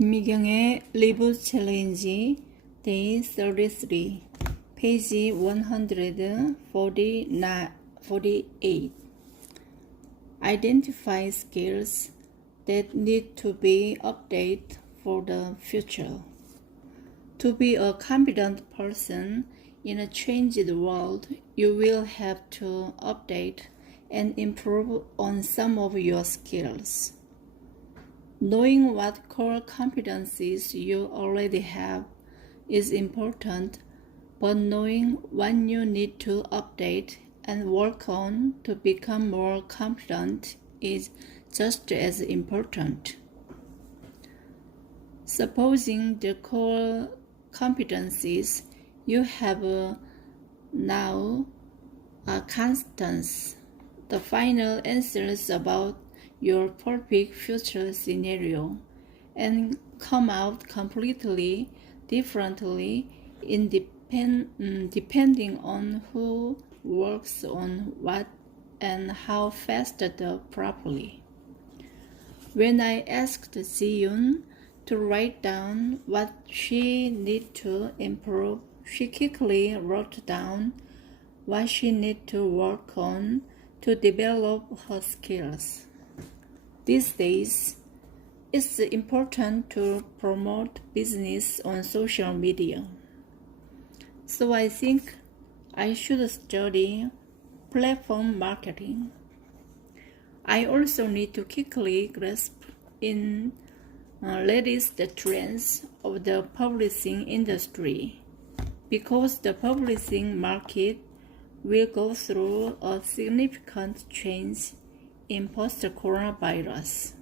김미경의 리브 챌린지 Day 33 페이지 148 Identify skills that need to be updated for the future. To be a competent person in a changed world, you will have to update and improve on some of your skills. Knowing what core competencies you already have is important, but knowing what you need to update and work on to become more competent is just as important. Supposing the core competencies you have now are constants, the final answers about your perfect future scenario and come out completely differently depending on who works on what and how fast properly. When I asked Ji-yoon to write down what she needed to improve, she quickly wrote down what she needed to work on to develop her skills. These days, it's important to promote business on social media. So I think I should study platform marketing. I also need to quickly grasp in latest trends of the publishing industry because the publishing market will go through a significant change in post-coronavirus.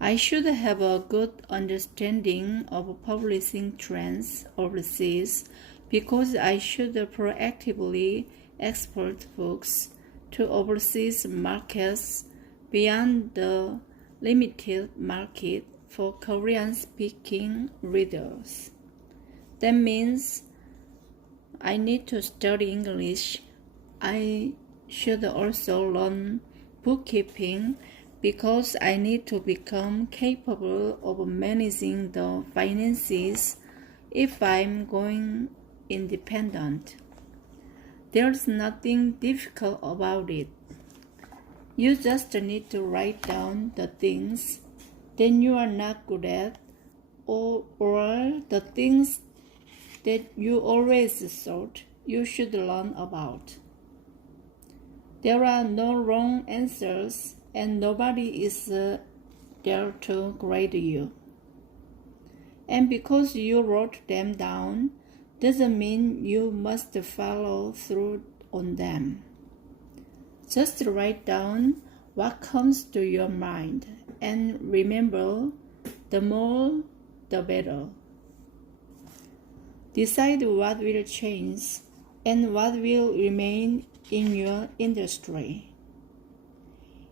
I should have a good understanding of publishing trends overseas because I should proactively export books to overseas markets beyond the limited market for Korean-speaking readers. That means I need to study English. I should also learn bookkeeping because I need to become capable of managing the finances if I'm going independent. There's nothing difficult about it. You just need to write down the things that you are not good at or the things that you always thought you should learn about. There are no wrong answers and nobody is there to grade you. And because you wrote them down doesn't mean you must follow through on them. Just write down what comes to your mind and remember, the more the better. Decide what will change and what will remain in your industry.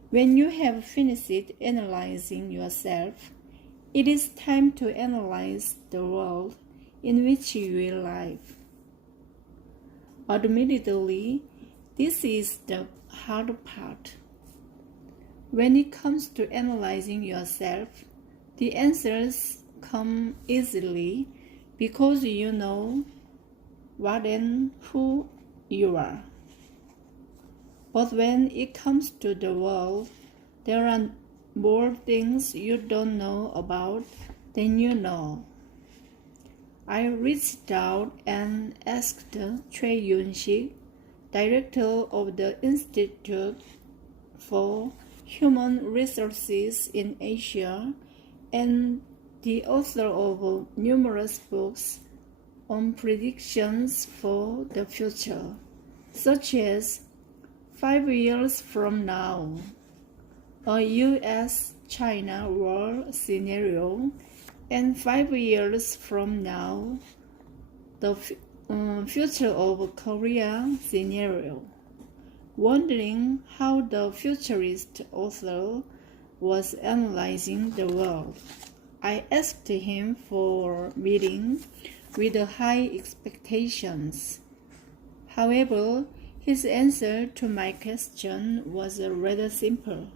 When you have finished analyzing yourself, it is time to analyze the world in which you will live. Admittedly, this is the hard part. When it comes to analyzing yourself, the answers come easily because you know what and who you are. But when it comes to the world, there are more things you don't know about than you know. I reached out and asked Choi Yoon-sik, director of the Institute for Human Resources in Asia and the author of numerous books on predictions for the future, such as 5 years from now, a U.S.-China war scenario, and 5 years from now, the future of Korea scenario. Wondering how the futurist author was analyzing the world, I asked him for a meeting with high expectations. However, his answer to my question was rather simple.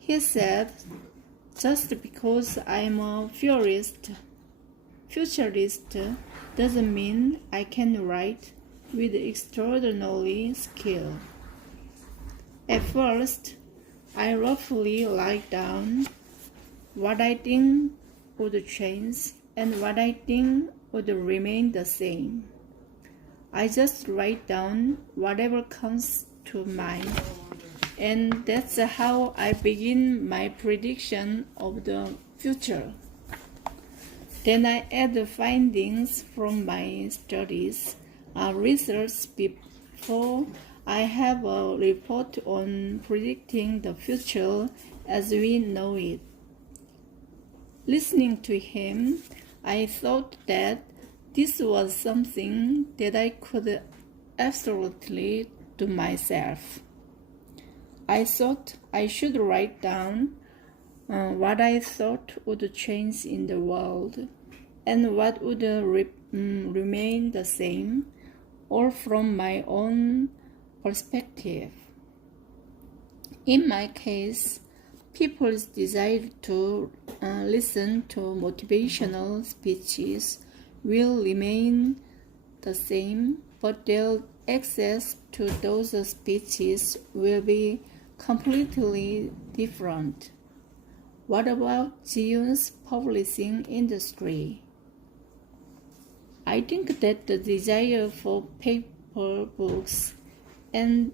He said, Just because I'm a futurist doesn't mean I can write with extraordinary skill. At first, I roughly write down what I think would change and what I think would remain the same. I just write down whatever comes to mind, and that's how I begin my prediction of the future. Then I add the findings from my studies, research before I have a report on predicting the future as we know it. Listening to him, I thought that this was something that I could absolutely do myself. I thought I should write down what I thought would change in the world and what would remain the same, all from my own perspective. In my case, people's desire to listen to motivational speeches will remain the same, but their access to those speeches will be completely different. What about Jiyun's publishing industry? I think that the desire for paper books and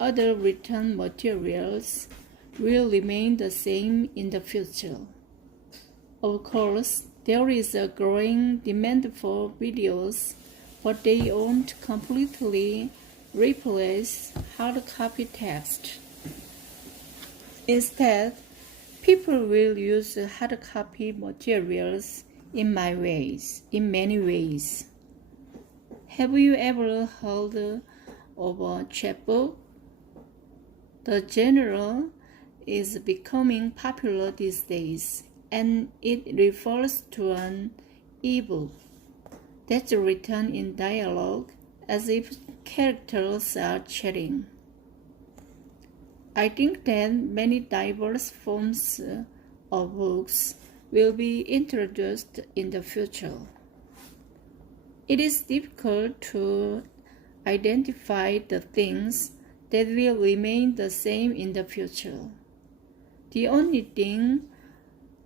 other written materials will remain the same in the future. Of course, there is a growing demand for videos, but they won't completely replace hard copy text. Instead, people will use hard copy materials in many ways. Have you ever heard of a chapbook? The genre is becoming popular these days, and it refers to an ebook that's written in dialogue as if characters are chatting. I think that many diverse forms of books will be introduced in the future. It is difficult to identify the things that will remain the same in the future. The only thing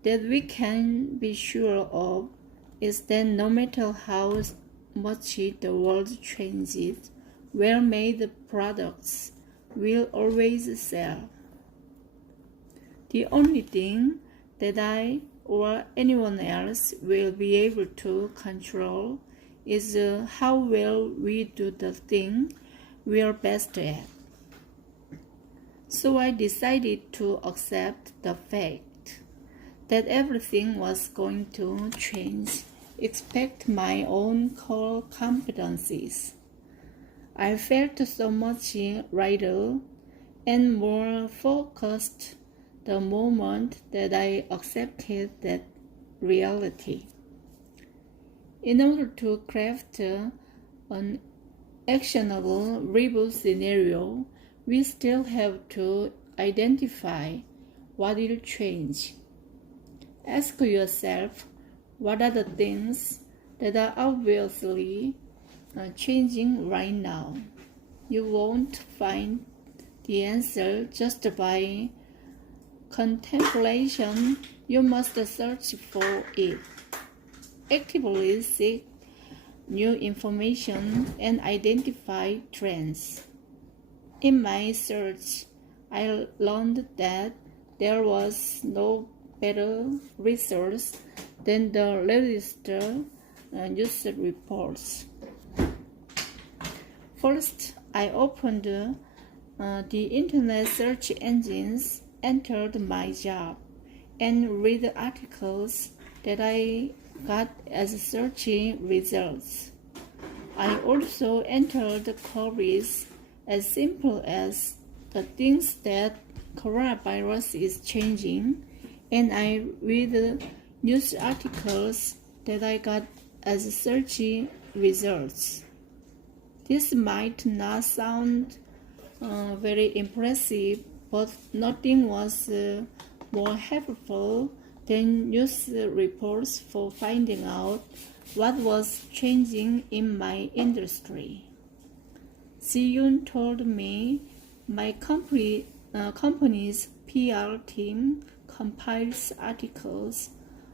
that we can be sure of is that no matter how much the world changes, well-made products will always sell. The only thing that I or anyone else will be able to control is how well we do the thing we are best at. So I decided to accept the fact that everything was going to change, except my own core competencies. I felt so much lighter and more focused the moment that I accepted that reality. In order to craft an actionable reboot scenario, we still have to identify what will change. Ask yourself, what are the things that are obviously changing right now? You won't find the answer just by contemplation. You must search for it. Actively seek new information and identify trends. In my search, I learned that there was no better resource than the latest news reports. First, I opened the internet search engines, entered my job, and read articles that I got as search results. I also entered queries as simple as the things that coronavirus is changing, and I read news articles that I got as search results. This might not sound very impressive, but nothing was more helpful than news reports for finding out what was changing in my industry. Si-yoon told me my company's PR team compiles articles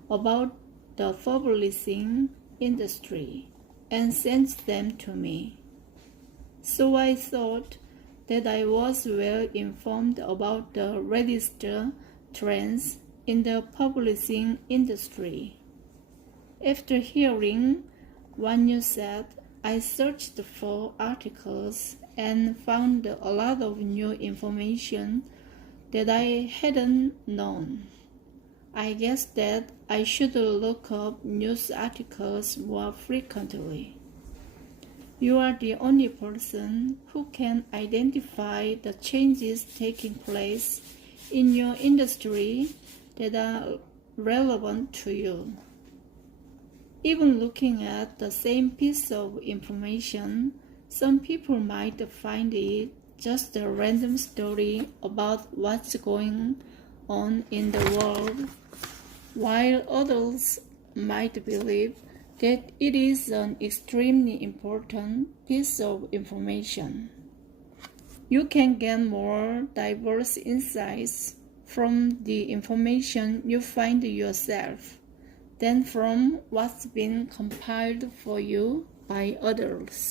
about the publishing industry and sends them to me. So I thought that I was well informed about the latest trends in the publishing industry. After hearing what you said, I searched for articles and found a lot of new information that I hadn't known. I guess that I should look up news articles more frequently. You are the only person who can identify the changes taking place in your industry that are relevant to you. Even looking at the same piece of information, some people might find it just a random story about what's going on in the world, while others might believe that it is an extremely important piece of information. You can get more diverse insights from the information you find yourself than from what's been compiled for you by others.